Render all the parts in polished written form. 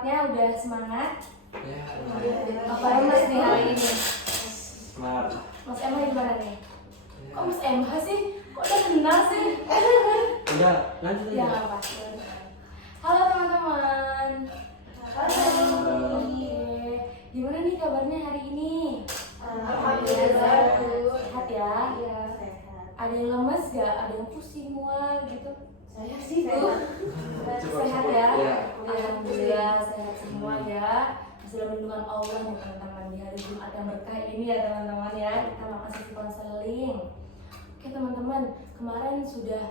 semangatnya, udah semangat? Ya, Apa lemes nih hari ini? semangat. Mas MH gimana nih? Ya. Kok Mas MH sih? Kok udah kenal sih? Udah, lanjut Ya aja. nggak apa. Halo teman-teman. Halo. Oke. Gimana nih kabarnya hari ini? Alhamdulillah. Sehat ya? Iya, sehat. Ada yang lemes gak? Ada yang pusing mual gitu? Saya sih sehat. Sehat ya? Ya. Alhamdulillah sehat semua ya. Masih dalam lindungan Allah ya teman-teman, di hari Jumat yang berkah ini ya teman-teman ya. Kita melakukan sesi konseling. Oke teman-teman, kemarin sudah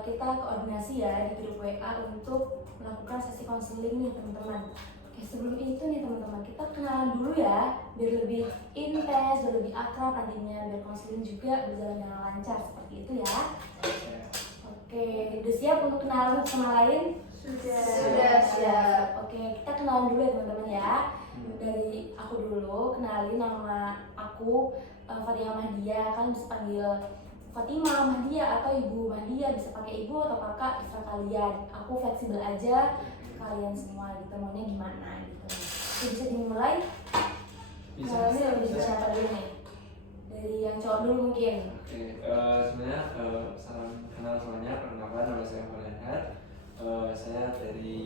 kita koordinasi ya di grup WA untuk melakukan sesi konseling nih teman-teman. Oke, sebelum itu nih teman-teman, kita kenalan dulu ya biar lebih intens, biar lebih akrab nantinya, biar konseling juga berjalan dengan lancar seperti itu ya. Oke, udah siap untuk kenalan sama lain? Sudah siap. Oke, kita kenalan dulu ya teman-teman ya. Dari aku dulu, kenalin nama aku Fatimah Mahdia, kan bisa panggil Fatimah Mahdia atau Ibu Mahdia, bisa pakai ibu atau kakak, terserah kalian. Aku fleksibel aja ke kalian semua gitu, maunya gimana gitu. Oke, bisa dimulai? Bisa. Kenalannya lebih bisa siapa dulu nih? Dari yang cowok dulu mungkin. Oke, sebenarnya salam kenal semuanya. Perkenalkan, nama saya Renhat. Saya dari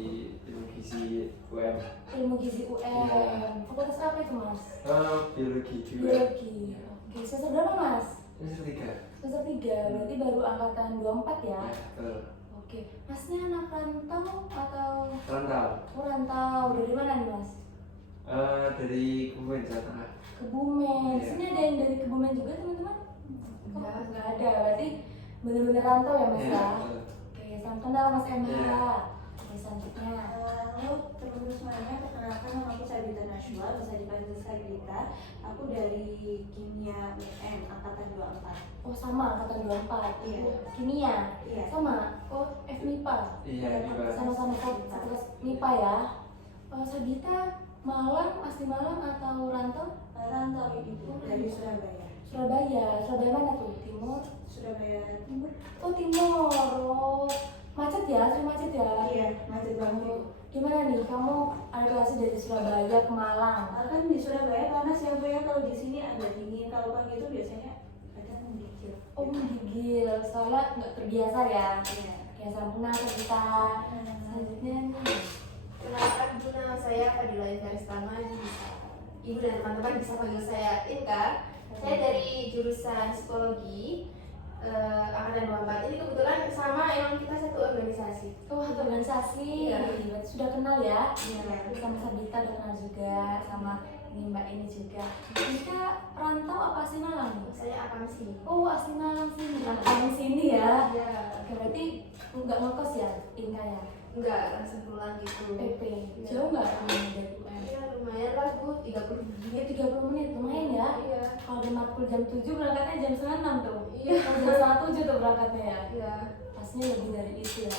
ilmu gizi UM. Ilmu gizi UM. Iya. Fakultas apa itu mas? Biologi juga. Biologi. Oke, semester berapa mas? Semester 3. Semester 3, berarti baru angkatan 24 ya? Ya, betul. Oke, masnya anak rantau atau Rantau. rantau? Dari mana nih mas? Dari Kebumen, Jawa Tengah. Kebumen. Iya. Sini ada yang dari Kebumen juga teman-teman? Oh, nggak ada, berarti bener-bener rantau ya mas Iya, ya? betul. Oke, salam kenal mas MH. Iya. Oke, selanjutnya. Halo teman-teman semuanya, perkenalkan nama aku Sabita Nashwa, bisa dipanggil Sabita. Aku dari Kimia UM angkatan 24. Oh sama, angkatan 24. Iya. Kimia? Iya. Sama? Oh, FMIPA? Iya, MIPA. Sama-sama satu kelas MIPA ya? Sabita, Malang, asli Malang atau rantau? Rantau ini dari Surabaya. Surabaya mana tuh? Timur? Surabaya Timur. Oh Timur, oh macet ya, sering macet ya? Iya, macet banget. Gimana nih, kamu ada kelasnya dari Surabaya ke Malang? Kan di Surabaya panas ya Bu ya, kalau di sini agak dingin. Kalau pagi itu biasanya ada menggigil. Oh menggigil, soalnya nggak terbiasa ya? Iya. Kayak salam kenal ke kita. Selanjutnya nih. Kenalkan, ibu, nama saya Fadila Indaristama. Ibu dan teman-teman bisa panggil saya Inka. Saya dari jurusan psikologi angkatan 24. Ini kebetulan sama yang kita satu organisasi. Oh satu organisasi, Iya. berarti sudah kenal ya? Iya. Sama Sabita udah kenal juga, sama ini mbak ini juga. Kita rantau apa asli Malang nih? Saya akamsi. Oh asli Malang sini, Malang sini ya? Iya. Oke, berarti nggak ngekos ya, Inka ya? Enggak, langsung pulang gitu. PP, Iya. jauh nggak rumahnya dari UM? Iya, lumayan lah Bu, 30 Ya menit. 30 menit, lumayan ya? Iya. Kalau di matkul jam 7 berangkatnya jam setengah 6 tuh. Iya. Kalau jam setengah 7 tuh berangkatnya ya? Iya. Pasnya lebih dari itu ya.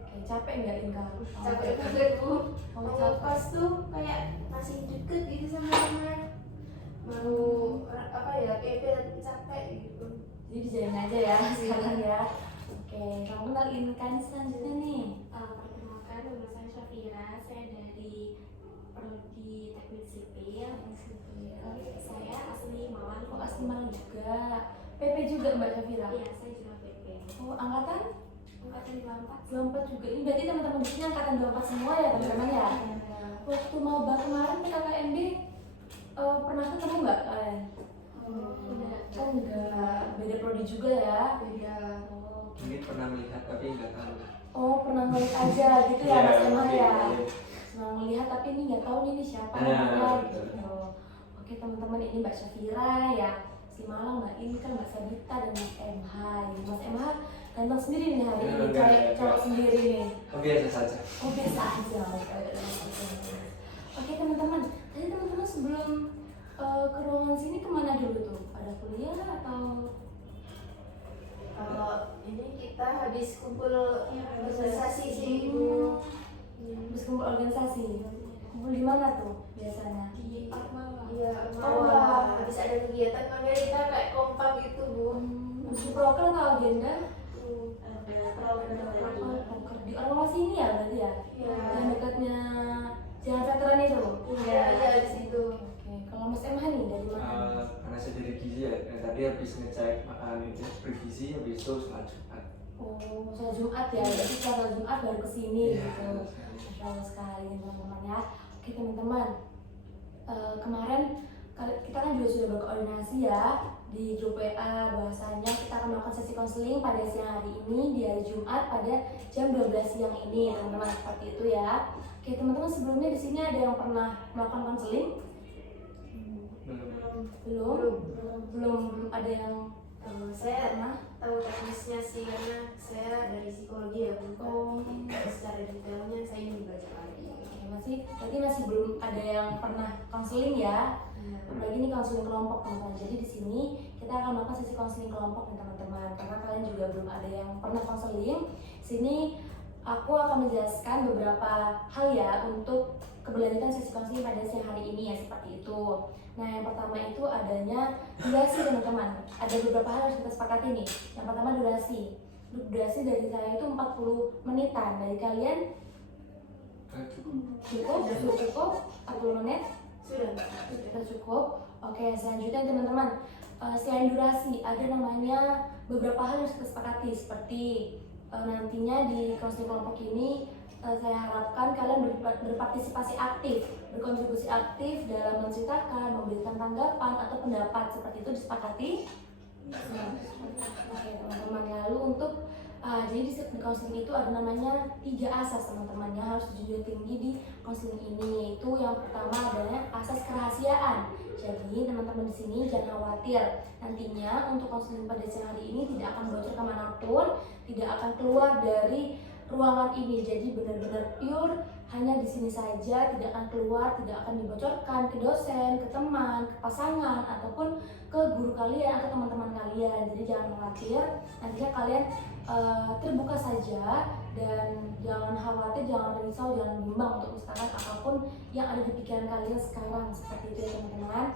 Oke, capek nggak Inka? Capek banget Bu. Oh, Mau capek. kos tuh kayak masih deket gitu sama teman. Mau apa ya, PP tapi capek gitu. Jadi dijalin aja ya sekarang ya. Oke, kamu kenal Inka nih selanjutnya nih. Perkenalkan, nama saya Syafira, saya dari Prodi Teknik Sipil. Saya asli Malang. Oh asli Malang juga. PP juga Mbak Syafira? Iya, saya juga PP. Oh angkatan? Angkatan 24. 24 juga. Ini berarti teman-teman di sini angkatan 24 semua ya teman-teman ya? Waktu maba kemarin PKKMB pernah ketemu nggak kalian? Oh enggak, beda prodi juga ya? Beda. Oh, Mungkin pernah melihat tapi nggak tahu. oh pernah ngeliat aja gitu ya Mas Emma mungkin, ya? mungkin. Cuma ngelihat tapi ini nggak tahu nih ini siapa Nah, namanya betul. gitu. Oke teman-teman, ini Mbak Syafira ya, si Malang, Mbak Inka, Mbak Sabita dan Mas MH. Mas MH ganteng sendiri nih hari ini, Enggak, cewek enggak. cowok sendiri nih. Oh, biasa saja. Oh biasa aja. Oke teman-teman, tadi teman-teman sebelum ke ruangan sini kemana dulu tuh? Ada kuliah atau? Kalau ini kita habis kumpul organisasi sih Hmm. Bu. Habis kumpul organisasi. Kumpul di mana tuh biasanya? Di Akmal. Iya, Oh, malah wah. habis ada kegiatan makanya kita kayak kompak gitu Bu. Habis proker atau agenda? Ada program Oh, proker di ormas ini ya berarti ya? Iya. Yang dekatnya kemudian revisi habis itu sholat Jumat. Oh, sholat Jumat ya, jadi sholat Jumat baru kesini Iya, gitu. betul sekali. Masya Allah sekali teman-teman ya. Oke teman-teman, kemarin kita kan juga sudah berkoordinasi ya di grup WA bahwasanya kita akan melakukan sesi konseling pada siang hari ini di hari Jumat pada jam 12 siang ini teman-teman, seperti itu ya. Oke teman-teman, sebelumnya di sini ada yang pernah melakukan konseling? Belum. Belum ada yang Saya pernah? tahu teknisnya sih karena saya dari psikologi ya, bukan secara detailnya saya ingin belajar lagi. Oke, masih belum ada yang pernah konseling ya. Apalagi ini konseling kelompok teman-teman. Jadi di sini kita akan melakukan sesi konseling kelompok nih teman-teman. Karena kalian juga belum ada yang pernah konseling. Sini aku akan menjelaskan beberapa hal ya untuk keberlanjutan sesi konseling pada siang hari ini ya, seperti itu. Nah, yang pertama itu adanya durasi teman-teman. Ada beberapa hal yang harus kita sepakati nih. Yang pertama durasi. Durasi dari saya itu 40 menitan. Dari kalian cukup 40 menit? Sudah cukup. Oke, selanjutnya teman-teman, selain durasi ada namanya beberapa hal yang harus kita sepakati, seperti nantinya di konseling kelompok ini saya harapkan kalian berpartisipasi aktif, berkontribusi aktif dalam menceritakan, memberikan tanggapan atau pendapat, seperti itu disepakati. Oke teman-teman, lalu untuk jadi di konseling itu ada namanya 3 asas teman-teman yang harus dijunjung tinggi di konseling ini, yaitu yang pertama adalah asas kerahasiaan. Jadi teman-teman di sini jangan khawatir, nantinya untuk konseling pada siang hari ini tidak akan bocor kemanapun, tidak akan keluar dari ruangan ini. Jadi benar-benar pure hanya di sini saja, tidak akan keluar, tidak akan dibocorkan ke dosen, ke teman, ke pasangan ataupun ke guru kalian atau teman-teman kalian. Jadi jangan khawatir, nantinya kalian terbuka saja dan jangan khawatir, jangan risau, jangan bimbang untuk menceritakan apapun yang ada di pikiran kalian sekarang, seperti itu ya teman-teman.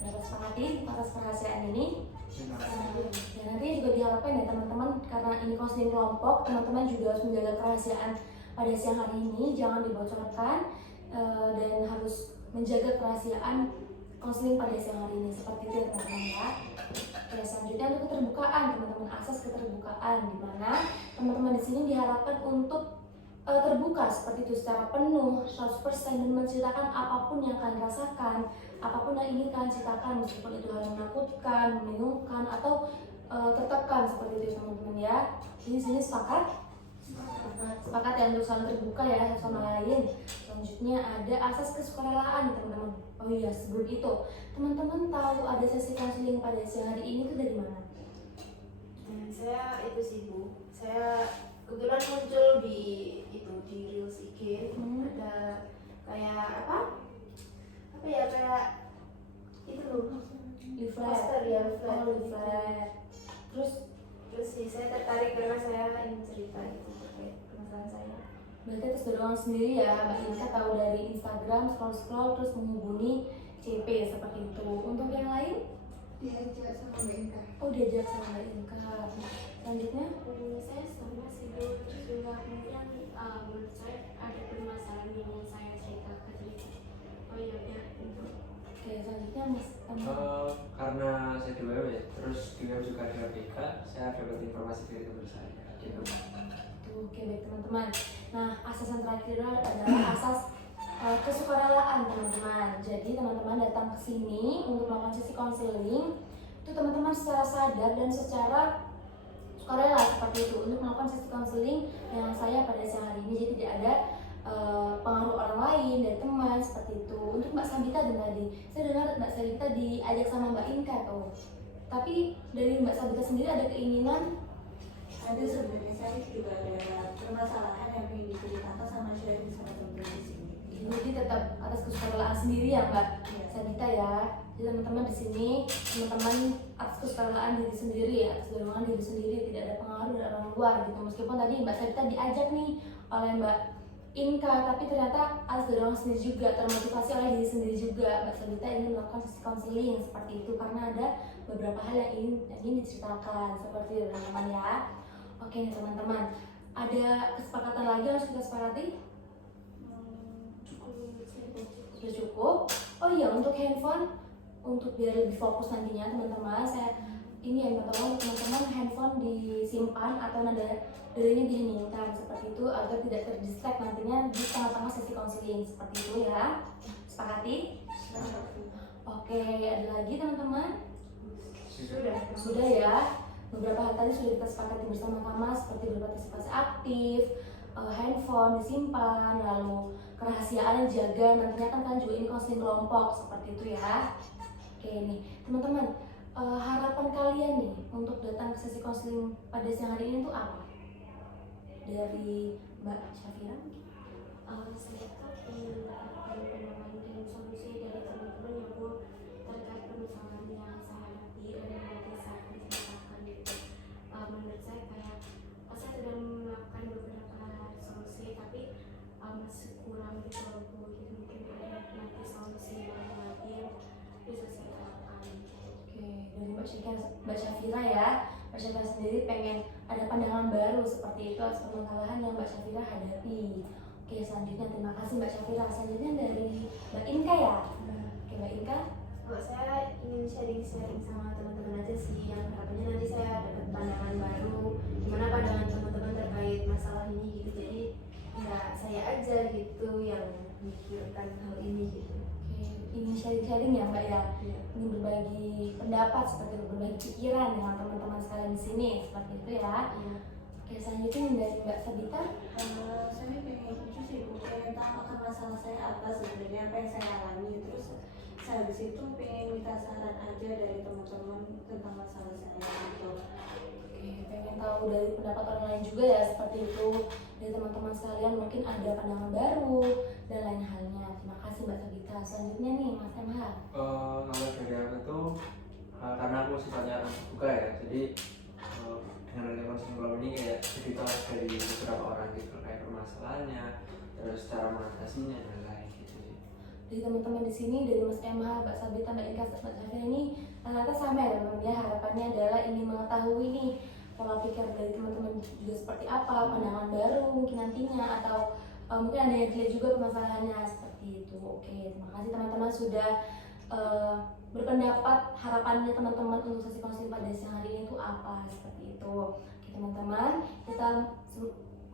Dapat sepakati atas kerahasiaan ini. Ya, nanti juga diharapkan ya teman-teman, karena ini konseling kelompok, teman-teman juga harus menjaga kerahasiaan pada siang hari ini, jangan dibocorkan dan harus menjaga kerahasiaan konseling pada siang hari ini, seperti itu ya teman-teman ya. Oke, selanjutnya untuk keterbukaan teman-teman, asas keterbukaan, di mana teman-teman di sini diharapkan untuk terbuka seperti itu secara penuh 100% dan menceritakan apapun yang kalian rasakan, apapun yang ingin kalian ceritakan, meskipun itu hal yang menakutkan, membingungkan atau tertekan, seperti itu teman-teman ya. Jadi di sini sepakat ya untuk saling terbuka ya sama lain. Selanjutnya ada asas kesukarelaan teman-teman. Oh iya, sebelum itu teman-teman tahu ada sesi konseling pada siang hari ini itu dari mana? Saya itu sih Bu, saya kebetulan muncul di Reels IG. Ada kayak apa ya, kayak itu loh, poster ya, leaflet. Terus sih saya tertarik karena saya ingin cerita itu terkait permasalahan saya. Berarti atas dorongan sendiri ya Mbak Inka, tahu dari Instagram, scroll terus menghubungi CP seperti itu. Untuk yang lain? Diajak sama Mbak Inka. Oh, diajak sama Mbak Inka. Selanjutnya? Saya sama sih Bu, juga kemudian menurut saya ada permasalahan yang mau saya ceritakan. Oh iya ya, itu. Oke, selanjutnya Mas. Karena saya di WM ya, terus di WM juga ada BK, saya dapat informasi dari teman saya gitu. Oke, baik teman-teman. Nah, asas yang terakhir adalah asas kesukarelaan teman-teman. Jadi teman-teman datang ke sini untuk melakukan sesi konseling, itu teman-teman secara sadar dan secara sukarela seperti itu untuk melakukan sesi konseling dengan saya pada siang hari ini. Jadi tidak ada pengaruh orang lain dari teman, seperti itu. Untuk Mbak Sabita dan tadi, saya dengar Mbak Sabita diajak sama Mbak Inka tuh. Tapi dari Mbak Sabita sendiri ada keinginan? Ada, sebenarnya saya juga ada permasalahan yang ingin diceritakan sama sharing sama teman-teman di sini. Jadi tetap atas kesukarelaan sendiri ya Mbak Iya. Sabita ya. Jadi teman-teman di sini, teman-teman atas kesukarelaan diri sendiri, atas dorongan diri sendiri, tidak ada pengaruh dari orang luar gitu. Meskipun tadi Mbak Sabita diajak nih oleh Mbak Inka, tapi ternyata atas dorongan sendiri juga, termotivasi oleh diri sendiri juga. Mbak Sabita ingin melakukan sesi konseling seperti itu karena ada beberapa hal yang ingin diceritakan, seperti itu teman-teman ya. Oke nih teman-teman, ada kesepakatan lagi yang harus kita sepakati? Sudah cukup. Oh iya, untuk handphone, untuk biar lebih fokus nantinya teman-teman, saya ini ya teman-teman handphone disimpan atau nadanya diheningkan seperti itu agar tidak terdistract nantinya di tengah-tengah sesi konseling seperti itu ya. Sepakati? Oke, ada lagi teman-teman? Sudah ya. Beberapa hal tadi sudah kita sepakati bersama-sama seperti berpartisipasi aktif, handphone disimpan, lalu kerahasiaan dijaga. Nantinya kan kalian juga ini konseling kelompok seperti itu ya. Oke nih teman-teman, harapan kalian nih untuk datang ke sesi konseling pada siang hari ini tuh apa? Dari Mbak Syafira mungkin? Saya tuh ingin mendapatkan pandangan dan solusi dari teman-teman yang Bu terkait permasalahan yang saya hadapi dan nanti saat menceritakan gitu. Menurut saya kayak saya sudah melakukan beberapa solusi tapi masih kurang gitu loh Bu. Jadi mungkin ada nanti solusi yang lagi yang bisa saya lakukan. Oke, dari Mbak Syafira ya. Mbak Syafira sendiri pengen ada pandangan baru seperti itu atas permasalahan yang Mbak Syafira hadapi. Oke, selanjutnya terima kasih Mbak Syafira. Selanjutnya dari Mbak Inka ya. Oke, Mbak Inka. Kalau saya ingin sharing-sharing sama teman-teman aja sih, yang harapannya nanti saya dapat pandangan baru, gimana pandangan teman-teman terkait masalah ini gitu. Jadi nggak saya aja gitu yang mikirkan hal ini gitu. Oke, ingin sharing-sharing ya Mbak ya. Iya. Ingin berbagi pendapat seperti itu, berbagi pikiran dengan teman-teman sekalian di sini seperti itu ya. Iya. Oke, selanjutnya dari Mbak Sabita. Saya pengen itu sih Bu, pengen tahu akan masalah saya apa sebenarnya, apa yang saya alami. Terus saya habis itu pengen minta saran aja dari teman-teman tentang masalah saya gitu. Oke, pengen tahu dari pendapat orang lain juga ya seperti itu. Dari teman-teman sekalian mungkin ada pandangan baru dan lain halnya. Terima kasih Mbak Sabita. Selanjutnya nih Mas MH. Kalau dari aku tuh karena aku sifatnya orang terbuka ya, jadi dengan adanya konseling kelompok ini kayak cerita dari beberapa orang gitu kayak permasalahannya, terus cara mengatasinya dan lain gitu sih. Dari teman-teman di sini, dari Mas MH, Mbak Sabita, Mbak Inka, Mbak Syafira ini ternyata sama ya teman-teman ya. Harapannya adalah ingin mengetahui nih pola pikir dari teman-teman juga seperti apa, pandangan baru mungkin nantinya atau mungkin ada yang dilihat juga permasalahannya seperti itu. Oke, terima kasih teman-teman sudah berpendapat. Harapannya teman-teman untuk sesi konseling pada siang hari ini itu apa seperti itu. Oke teman-teman, kita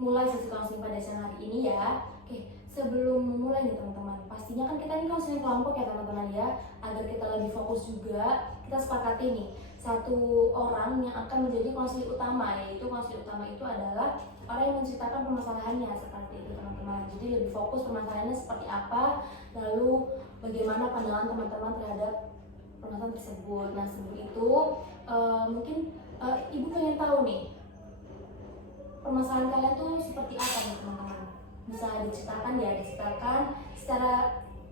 mulai sesi konseling pada siang hari ini ya. Oke, sebelum memulai nih teman-teman, pastinya kan kita ini konseling kelompok ya teman-teman ya. Agar kita lebih fokus juga, kita sepakati nih satu orang yang akan menjadi konseling utama, yaitu konseling utama itu adalah orang yang menceritakan permasalahannya seperti itu teman-teman. Jadi lebih fokus permasalahannya seperti apa, lalu bagaimana pandangan teman-teman terhadap permasalahan tersebut. Nah sebelum itu mungkin ibu pengen tahu nih permasalahan kalian tuh seperti apa nih teman-teman. Bisa diceritakan ya, diceritakan secara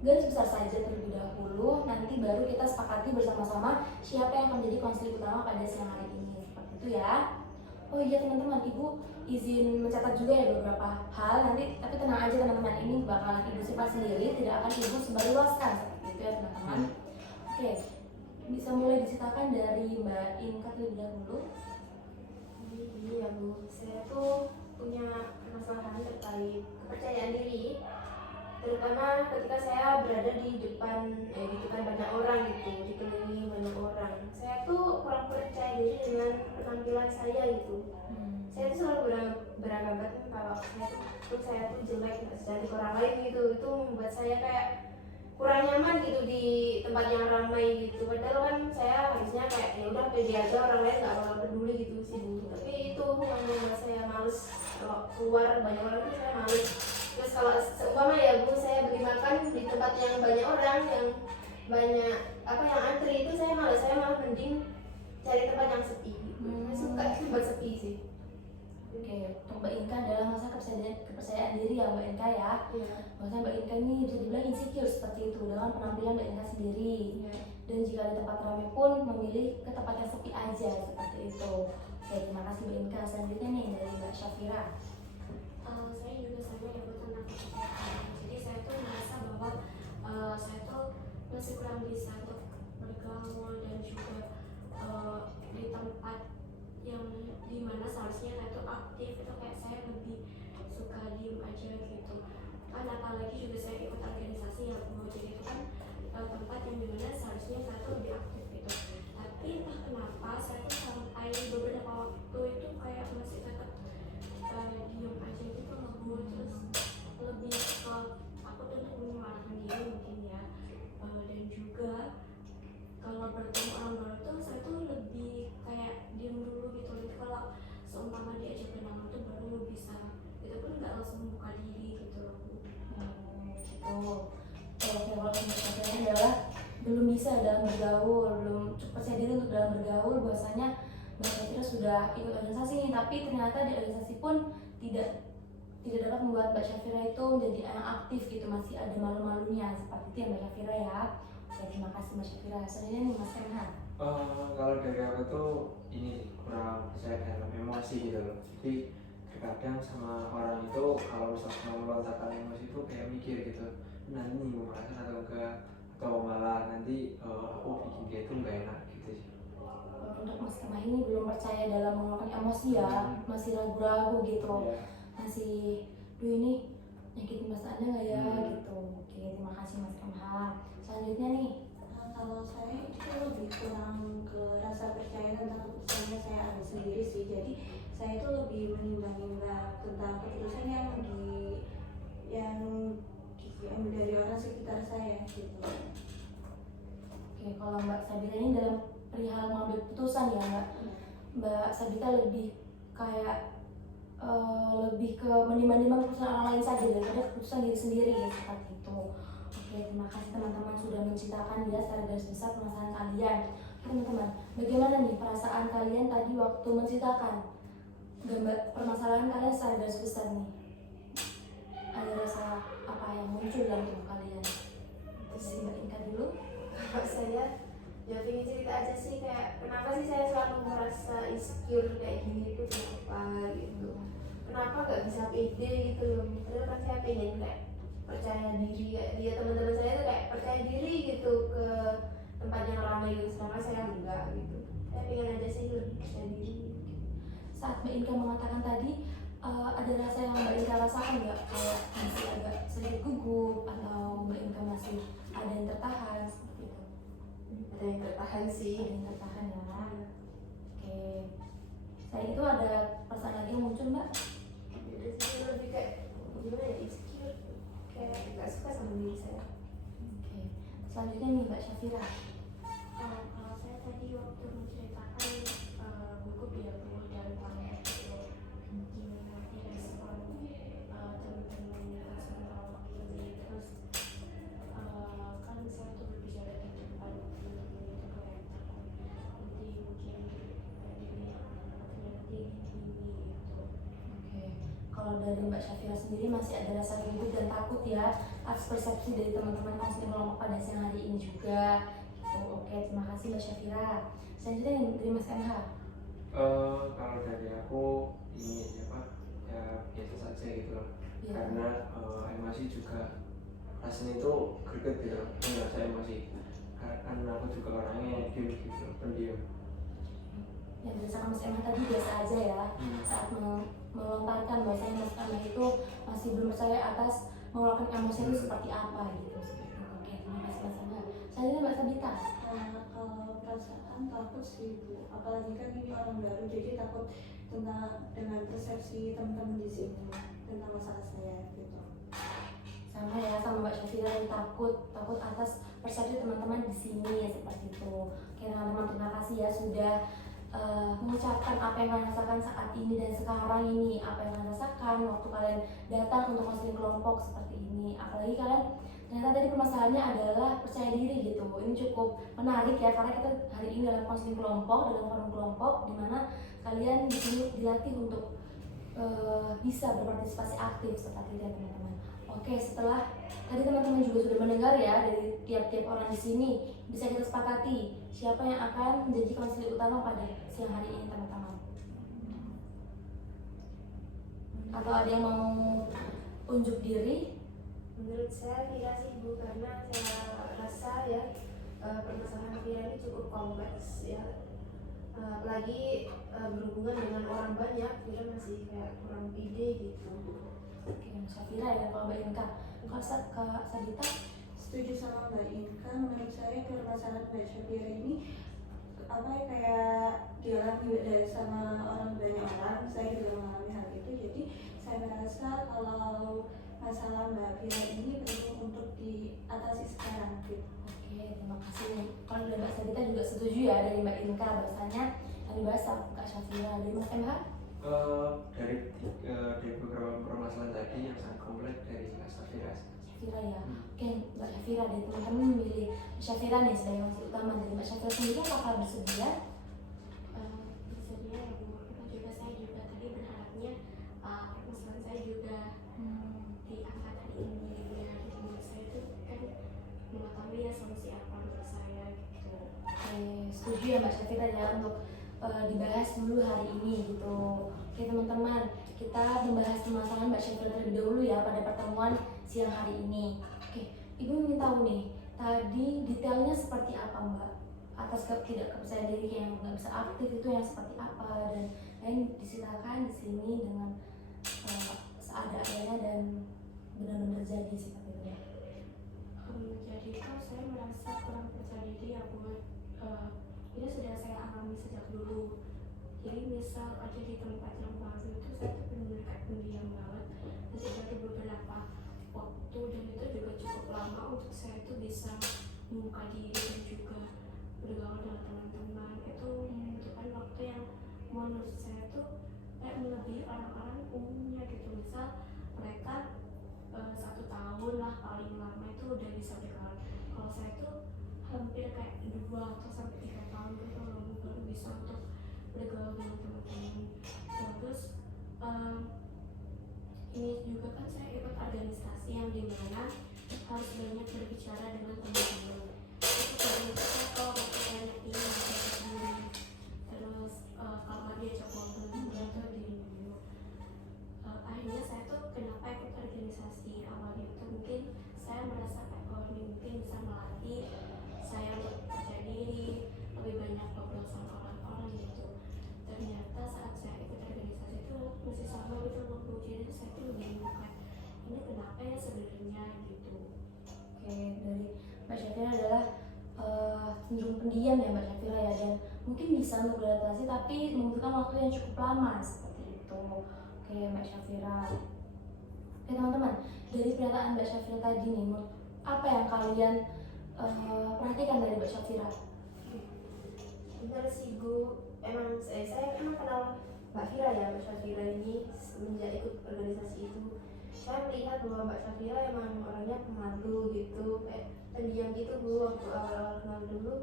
garis besar saja terlebih dahulu. Nanti baru kita sepakati bersama-sama siapa yang akan menjadi konseling utama pada siang hari ini. Seperti itu ya. Oh iya teman-teman, ibu izin mencatat juga ya beberapa hal nanti, tapi tenang aja teman-teman, ini bakalan ibu simpan sendiri, tidak akan ibu sebarluaskan seperti itu ya teman-teman. Oke, bisa mulai diceritakan dari Mbak Inka terlebih dahulu. Ini ya Bu, saya tuh punya permasalahan terkait kepercayaan diri, terutama ketika saya berada di depan banyak orang gitu, dikelilingi banyak orang. Saya tuh kurang percaya diri dengan penampilan saya gitu. Saya tuh selalu beranggapan kalau saya tuh jelek, nggak secantik orang lain gitu. Itu membuat saya kayak kurang nyaman gitu di tempat yang ramai gitu. Padahal kan saya harusnya kayak ya udah pede aja, orang lain nggak bakal peduli gitu sih Bu. Tapi itu yang membuat saya males kalau keluar banyak orang itu saya males. Terus kalau seumpama ya Bu, saya beli makan di tempat yang banyak orang, yang banyak yang antri, itu saya males. Saya malah mending cari tempat yang sepi gitu. Saya suka tempat sepi sih. Oke, untuk Mbak Inka adalah masa kepercayaan diri ya Mbak Inka ya. Iya. Maksudnya Mbak Inka ini bisa dibilang insecure seperti itu dengan penampilan Mbak Inka sendiri. Iya. Dan jika di tempat ramai pun memilih ke tempat yang sepi aja seperti itu. Oke, terima kasih Mbak Inka. Selanjutnya nih dari Mbak Syafira. Saya juga sama ya Bu tentang kepercayaan. Jadi saya tuh merasa bahwa saya tuh masih kurang bisa untuk bergaul dan juga di tempat yang dimana seharusnya saya tuh aktif, itu kayak saya lebih suka diem aja gitu kan. Apalagi juga saya ikut organisasi yang Bu, jadi itu kan tempat yang dimana seharusnya saya tuh lebih aktif gitu. Tapi entah kenapa saya tuh Kalau untuk Safira adalah belum bisa dalam bergaul, belum cukup percaya diri untuk dalam bergaul. Bahwasanya Mbak Safira sudah ikut organisasi nih, tapi ternyata di organisasi pun tidak dapat membuat Mbak Safira itu menjadi anak aktif gitu, masih ada malu-malunya seperti itu ya Mbak Safira ya. Oke, terima kasih Mbak Safira. Selanjutnya nih Mas Emha. Kalau dari aku tuh ini kurang percaya dalam emosi gitu loh. Jadi terkadang sama orang itu kalau misalnya melontarkan emosi itu kayak mikir gitu, nanti mau merasakan atau enggak, atau malah nanti aku bikin dia itu nggak enak gitu sih. Untuk Mas Emha ini belum percaya dalam mengeluarkan emosi ya, masih ragu-ragu gitu, Iya. masih ini nyakitin perasaannya nggak ya gitu. Oke, terima kasih Mas Emha. Selanjutnya nih, Kalau saya itu lebih kurang ke rasa percaya tentang keputusannya saya ambil sendiri sih. Jadi saya itu lebih menimbang-nimbang tentang keputusan yang diambil dari orang sekitar saya gitu. oke, kalau Mbak Sabita ini dalam perihal mengambil keputusan ya Mbak Sabita lebih kayak lebih ke menimbang-nimbang keputusan orang lain saja daripada keputusan diri sendiri ya, seperti itu. Oke, terima kasih teman-teman sudah menceritakan ya secara garis besar permasalahan kalian. Oke, teman-teman, bagaimana nih perasaan kalian tadi waktu menceritakan gambar permasalahan kalian secara garis besar nih? Ada rasa apa yang muncul dalam tubuh kalian? Terus Mbak Inka dulu. Kalau saya ya pengen cerita aja sih, kayak kenapa sih saya selalu merasa insecure kayak gini tuh, kenapa gitu, kenapa gak bisa pede gitu loh. Padahal kan saya pengen kayak percaya diri, kayak dia teman-teman saya tuh kayak percaya diri gitu ke tempat yang ramai gitu, sedangkan saya enggak gitu. Saya pengen aja sih lebih percaya diri. Saat Mbak Inka mengatakan tadi, ada rasa yang Mbak Inka rasakan nggak? Kayak masih agak sedikit gugup atau Mbak Inka masih ada yang tertahan seperti itu? Ada yang tertahan sih. Ada yang tertahan ya. Oke. Selain itu ada perasaan lagi yang muncul Mbak? Jadi saya lebih kayak gimana ya, insecure, kayak nggak suka sama diri saya. Oke. Selanjutnya nih Mbak Syafira. Kalau saya tadi waktu menceritakan gugup ya Bu, dan panik itu gimana direspon teman-teman langsung kalau ini, terus kan saya tuh berbicara di depan teman-teman itu kayak nanti mungkin ini nanti ini gitu. Oke. Kalau dari Mbak Syafira sendiri masih ada rasa gugup dan takut ya atas persepsi dari teman-teman konseling kelompok pada siang hari ini juga. Gitu. Oke, terima kasih Mbak Syafira. Selanjutnya dari Mas MH. Kalau dari aku ini apa ya biasa saja gitu loh. Iya. Karena emosi juga rasanya itu greget gitu loh. Ngerasa emosi karena aku juga orangnya diem gitu, pendiam. Yang dirasakan Mas Emma tadi biasa aja ya, saat melontarkan bahwasanya Mas Emma itu masih belum percaya atas mengeluarkan emosi itu seperti apa gitu. Oke, terima kasih Mas Emma. Selanjutnya Mbak Sabita. Kalau perasaan takut sih Bu, apalagi kan ini orang baru, jadi takut dengan persepsi teman-teman di sini tentang masalah saya gitu. Sama ya, sama Mbak Syafira yang takut atas persepsi teman-teman di sini seperti itu. Oke teman-teman, terima kasih ya sudah mengucapkan apa yang kalian rasakan saat ini dan sekarang ini, apa yang kalian rasakan waktu kalian datang untuk konseling kelompok seperti ini. Apalagi kalian ternyata tadi permasalahannya adalah percaya diri gitu. Ini cukup menarik ya, karena kita hari ini dalam konseling kelompok, dalam forum kelompok, di mana kalian di sini dilatih untuk bisa berpartisipasi aktif seperti itu ya teman-teman. Oke, setelah tadi teman-teman juga sudah mendengar ya dari tiap-tiap orang di sini, bisa kita sepakati siapa yang akan menjadi konselor utama pada siang hari ini teman-teman. Atau ada yang mau unjuk diri? Menurut saya Vira sih Bu, karena saya rasa ya permasalahan Vira ini cukup kompleks ya, apalagi berhubungan dengan orang banyak, Vira masih kayak kurang pede gitu. Oke, Syafira ya, kalau Mbak Inka. Kalau Kak Sabita? Setuju sama Mbak Inka, menurut saya permasalahan Mbak Syafira ini apa ya, kayak dialami dari sama orang banyak orang. Saya juga mengalami hal itu, jadi saya merasa kalau masalah Mbak Fira ini perlu untuk diatasi sekarang gitu. Oke, terima kasih. Kalau dari Mbak Sabita juga setuju ya dari Mbak Inka, bahwasanya yang dibahas sama Kak Syafira. Dari Mas MH? Dari beberapa permasalahan tadi yang sangat kompleks dari Kak Safira Syafira ya. Oke, Mbak Syafira, dari teman-teman memilih Syafira nih sebagai yang utama. Dari Mbak Syafira sendiri apakah bersedia? Bersedia ya Bu, juga saya juga tadi berharapnya permasalahan saya juga di angkatan ini ya, menurut saya itu kan mengetahui ya solusi apa untuk saya gitu. Oke, setuju ya Mbak Syafira ya untuk dibahas dulu hari ini gitu. Oke teman-teman, kita membahas permasalahan Mbak Syafira terlebih dahulu ya pada pertemuan siang hari ini. Oke, Ibu ingin tahu nih, tadi detailnya seperti apa Mbak? Atas tidak kepercayaan diri yang nggak bisa aktif itu yang seperti apa, dan lain diceritakan di sini dengan seadanya dan benar-benar terjadi seperti itu ya. Jadi itu saya merasa kurang percaya diri ya Bu. Ini sudah saya alami sejak dulu. Jadi misal aja di tempat yang baru itu saya tuh benar-benar kayak pendiam banget. Dan terjadi beberapa waktu dan itu juga cukup lama untuk saya itu bisa membuka diri dan juga bergaul dengan teman-teman. Itu membutuhkan waktu yang menurut saya tuh kayak melebihi orang-orang umumnya gitu. Misal mereka 1 tahun lah paling lama itu udah bisa bergaul. Kalau saya tuh hampir kayak 2 atau sampai 3 tahun gitu baru bisa untuk bergaul dengan teman-teman. Terus ini juga kan saya ikut organisasi yang dimana harus banyak berbicara dengan teman-teman. Itu karena saya kalau waktu saya ini saya sendiri. Terus kalau diajak ngobrol juga tuh diri dulu. Akhirnya saya tuh kenapa ikut organisasi awalnya itu mungkin saya merasa kayak bahwa ini mungkin bisa melatih saya untuk percaya diri, lebih banyak ngobrol sama orang-orang gitu. Ternyata saat saya ikut organisasi itu masih sama gitu loh Bu. Jadi saya tuh bingung kayak ini kenapa ya sebenarnya gitu. Oke, dari Mbak Syafira adalah cenderung pendiam ya Mbak Syafira ya, dan mungkin bisa untuk beradaptasi tapi membutuhkan waktu yang cukup lama seperti itu. Oke Mbak Syafira. Oke teman-teman, dari pernyataan Mbak Syafira tadi nih, apa yang kalian perhatikan dari Mbak Syafira? Benar sih Bu, emang saya emang kenal Mbak Fira ya, Mbak Syafira ini semenjak ikut organisasi itu. Saya melihat bahwa Mbak Syafira emang orangnya pemalu gitu, kayak pendiam gitu Bu. Waktu awal-awal kenal dulu,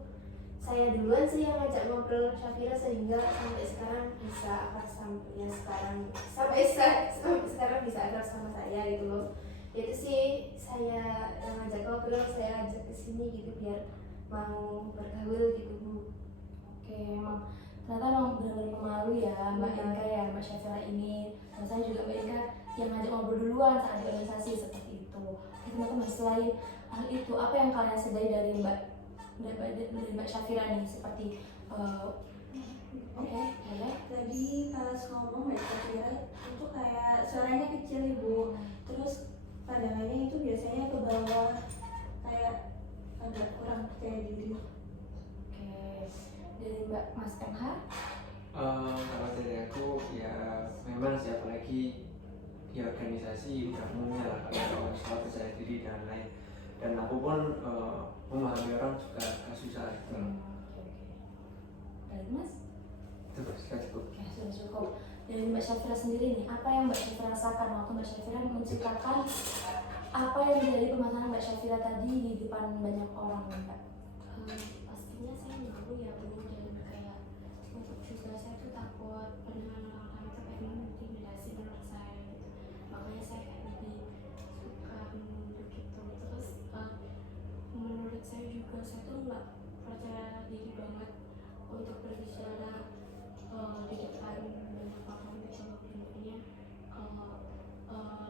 saya duluan sih yang ngajak ngobrol Syafira sehingga sampai sekarang bisa akrab sampai sekarang bisa akrab sama saya gitu loh. Itu sih saya yang ngajak ngobrol, saya ajak ke sini gitu biar mau bergaul gitu Bu. Oke, emang ternyata emang benar-benar pemalu ya Mbak Inka ya, Mbak Syafira ini. Dan saya juga Mbak Inka yang ngajak ngobrol duluan saat di organisasi seperti itu. Oke teman-teman, selain hal itu, apa yang kalian sedari dari Mbak Syafira nih? Seperti oke, boleh. Tadi pas ngomong Mbak Syafira itu kayak suaranya kecil Ibu. Terus pandangannya itu biasanya ke bawah, kayak agak kurang percaya diri. Oke, dari Mbak Mas MH? Kalau dari aku ya memang sih, apalagi di organisasi udah umumnya lah kalau soal percaya diri dan lain. Dan aku pun memahami orang juga agak susah gitu. Oke. Dari Mas? Itu sudah cukup. Oke, sudah cukup. Dari Mbak Syafira sendiri nih, apa yang Mbak Syafira rasakan waktu Mbak Syafira menceritakan apa yang menjadi permasalahan Mbak Syafira tadi di depan banyak orang nih Mbak? Pastinya saya malu ya Bu, dan kayak untuk juga saya tuh takut pendengar orang itu kayak mengintimidasi menurut saya gitu. Makanya saya kayak lebih suka menunduk gitu. Terus menurut saya juga saya tuh nggak percaya diri banget untuk berbicara di depan banyak orang gitu. Intinya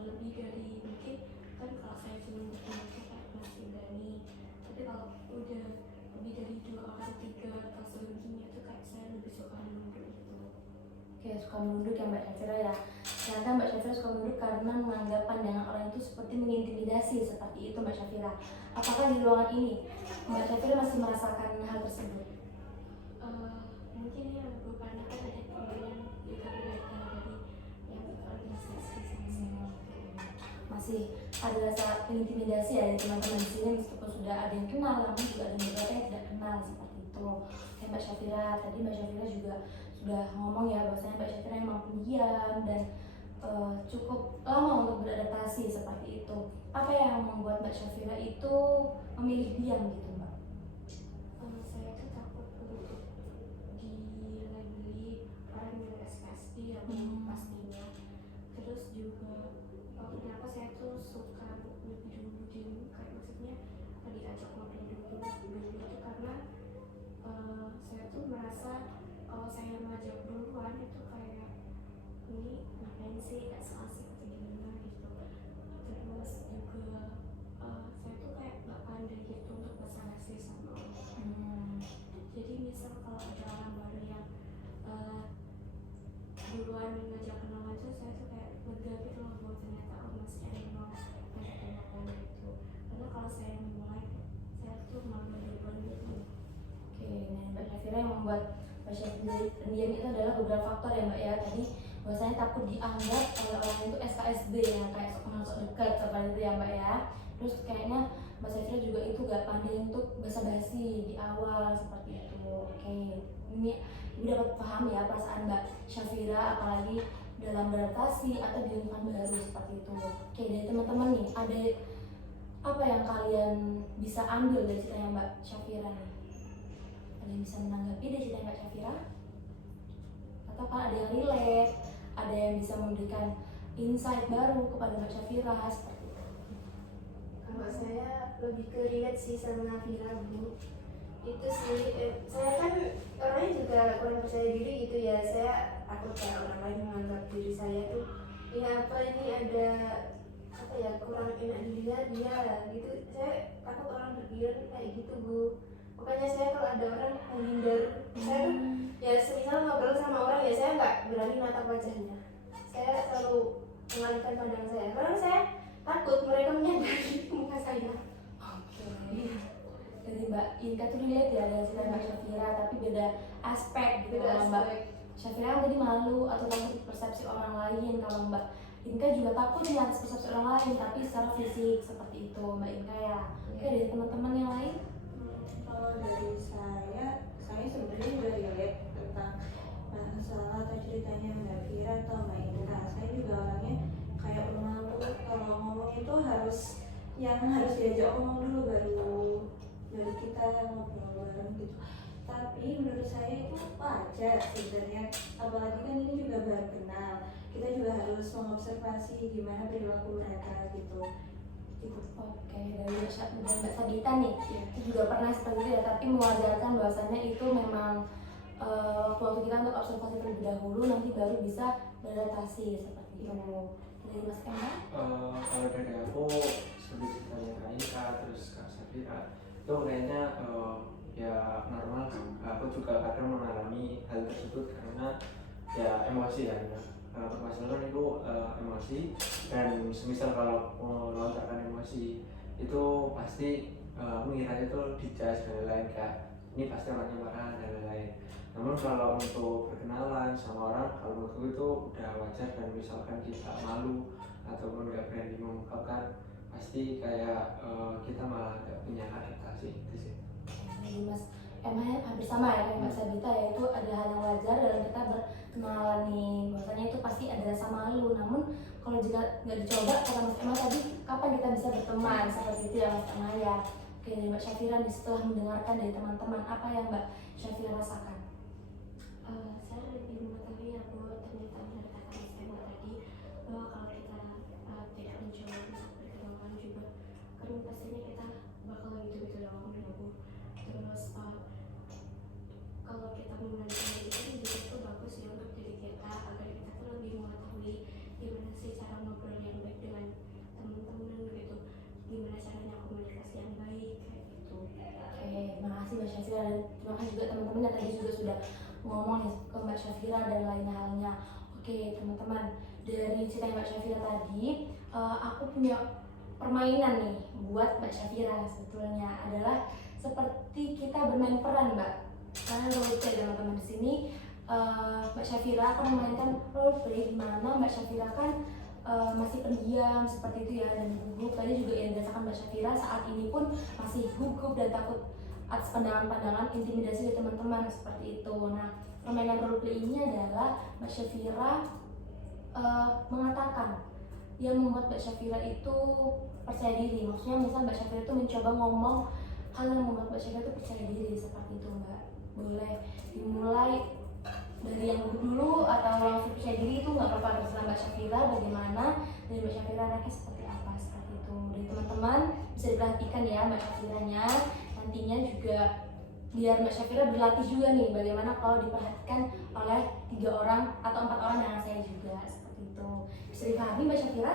lebih dari mungkin kan kalau saya cuma berdua kayak masih berani, tapi kalau udah lebih dari 2 orang 3 atau selebihnya itu kayak saya lebih suka menunduk gitu. Oke, suka menunduk ya Mbak Syafira ya. Ternyata Mbak Syafira suka menunduk karena menganggap pandangan orang itu seperti mengintimidasi, seperti itu Mbak Syafira. Apakah di ruangan ini Mbak Syafira masih merasakan hal tersebut? Mungkin ya rupanya kan ada teman yang juga berbeda dari yang organisasi sama Masih ada rasa intimidasi ya dari teman-teman di sini, meskipun sudah ada yang kenal, namun juga ada beberapa yang tidak kenal seperti itu. Kayak Mbak Syafira, tadi Mbak Syafira juga sudah ngomong ya bahwasanya Mbak Syafira emang pendiam dan cukup lama untuk beradaptasi seperti itu. Apa yang membuat Mbak Syafira itu memilih diam gitu Mbak? Saya tuh takut untuk dilabeli orang yang SKSD yang pastinya. Terus juga kenapa saya tuh suka lebih dulu diem, kayak maksudnya diajak ngobrol dulu itu karena saya tuh merasa kalau saya ngajak duluan itu kayak ini ngapain sih, kayak asik atau gimana gitu. Terus juga saya tuh kayak gak pandai gitu untuk basa-basi sama orang. Jadi misal kalau ada orang baru yang duluan ngajak kenalan tuh saya tuh kayak lega gitu loh, bahwa ternyata masih ada yang mau ngajak kenalan gitu. Karena kalau saya memulai, saya tuh malu duluan gitu. Oke, nah Mbak Syafira yang membuat Mbak Syafira diam itu adalah beberapa faktor ya Mbak ya. Tadi bahwasanya takut dianggap oleh orang itu SKSD yang kayak sok dekat seperti itu ya Mbak ya. Terus kayaknya Mbak Syafira juga itu gak pandai untuk basa-basi di awal seperti itu. Oke, ini Ibu dapat paham ya perasaan Mbak Syafira, apalagi dalam beradaptasi atau di lingkungan baru seperti itu. Oke, dari teman-teman nih, ada apa yang kalian bisa ambil dari ceritanya Mbak Syafira nih? Ada yang bisa menanggapi dari cerita Mbak Syafira? Atau kan ada yang relate, ada yang bisa memberikan insight baru kepada Mbak Syafira seperti itu? Kalau saya lebih ke relate sih sama Fira Bu. Itu sih, saya kan orangnya juga kurang percaya diri gitu ya. Saya takut kayak orang lain menganggap diri saya tuh ya apa ini ada apa ya kurang enak dilihat dia gitu. Saya takut orang berpikiran kayak gitu Bu. Makanya saya kalau ada orang menghindar, saya tuh ya semisal ngobrol sama orang ya saya nggak berani natap wajahnya. Saya selalu mengalihkan pandang saya karena saya takut mereka menyadari muka saya. Oke. Jadi Mbak Inka tuh relate ya dengan cerita Mbak Syafira, tapi beda aspek gitu. Beda Kalau Mbak aspek. Syafira kan tadi malu atau takut persepsi orang lain. Kalau Mbak Inka juga takut nih atas persepsi orang lain, tapi secara fisik seperti itu Mbak Inka ya. Oke, dari teman-teman yang lain? Kalau dari saya sebenarnya juga relate tentang masalah atau ceritanya Mbak Fira atau Mbak Inka. Saya juga orangnya kayak pemalu, kalau ngomong itu harus diajak ngomong dulu baru kita ngobrol bareng gitu. Tapi menurut saya itu wajar sebenarnya, apalagi kan ini juga baru kenal. Kita juga harus mengobservasi gimana perilaku mereka gitu. Oke, dari Mbak Sabita nih, itu juga pernah seperti itu ya, tapi mewajarkan bahwasannya itu memang waktu kita untuk observasi terlebih dahulu, nanti baru bisa beradaptasi seperti itu. Dari Mas Emma? Kalau dari aku seperti ceritanya Kak Ika terus Kak Safira itu kayaknya ya normal sih. Aku juga kadang mengalami hal tersebut karena ya emosi ya. Permasalahan itu emosi, dan semisal kalau melontarkan emosi itu pasti mengira itu dijudge dan lain-lain, kayak ini pasti orangnya marah dan lain-lain. Namun kalau untuk berkenalan sama orang, kalau menurutku itu udah wajar, dan misalkan kita malu ataupun nggak berani mengungkapkan, pasti kayak kita malah nggak punya adaptasi itu sih. Jadi Mas Emma hampir sama ya kayak Mbak Sabita, yaitu ada hal yang wajar dalam kita berkenalan nih, bahwasanya itu pasti ada rasa malu. Namun kalau jika nggak dicoba, kata Mas Emma tadi, kapan kita bisa berteman seperti itu ya Mas Emma ya. Oke, dari Mbak Syafira nih, setelah mendengarkan dari teman-teman, apa yang Mbak Syafira rasakan? Saya lebih mengetahui ya bahwa ternyata benar kata Mas Emma tadi, bahwa kalau kita tidak mencoba untuk berkenalan juga kan pastinya kita bakal gitu-gitu doang ya Bu. Terus kalau kita menggunakan itu juga itu bagus ya untuk diri kita, agar kita tuh lebih mengetahui gimana sih cara ngobrol yang baik dengan teman-teman gitu, gimana caranya komunikasi yang baik kayak gitu. Oke, terima kasih Mbak Syafira, dan terima kasih juga teman-teman yang tadi juga sudah ngomong nih ke Mbak Syafira dan lain halnya. Oke teman-teman, dari cerita Mbak Syafira tadi, aku punya permainan nih buat Mbak Syafira. Sebetulnya adalah seperti kita bermain peran Mbak, karena role play teman-teman di sini. Mbak Syafira akan memainkan role play di mana Mbak Syafira kan masih pendiam seperti itu ya, dan gugup. Tadi juga yang dirasakan Mbak Syafira saat ini pun masih gugup dan takut atas pandangan-pandangan intimidasi dari teman-teman seperti itu. Nah, permainan role play ini adalah Mbak Syafira mengatakan yang membuat Mbak Syafira itu percaya diri. Maksudnya misal Mbak Syafira itu mencoba ngomong hal yang membuat Mbak Syafira itu percaya diri seperti itu Mbak. Boleh dimulai dari yang dulu atau langsung percaya diri itu nggak apa-apa, terserah Mbak Syafira bagaimana dari Mbak Syafira anaknya seperti apa seperti itu. Dari teman-teman bisa diperhatikan ya Mbak Syafiranya, nantinya juga biar Mbak Syafira berlatih juga nih bagaimana kalau diperhatikan oleh 3 orang atau 4 orang yang saya juga seperti itu. Bisa dipahami Mbak Syafira?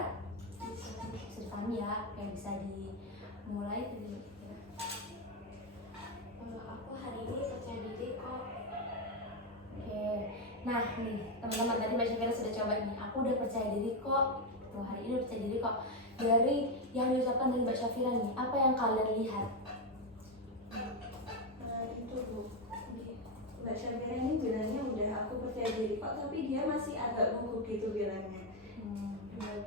Bisa dipahami ya, kayak bisa dimulai dari Mbak Syafira. Aku hari ini percaya diri kok. Oke, nah nih teman-teman tadi Mbak Syafira sudah coba nih, aku udah percaya diri kok. Tuh hari ini udah percaya diri kok. Dari yang diucapkan dari Mbak Syafira nih, apa yang kalian lihat? Itu Bu, Mbak Syafira ini bilangnya udah aku percaya diri kok, tapi dia masih agak gugup gitu bilangnya.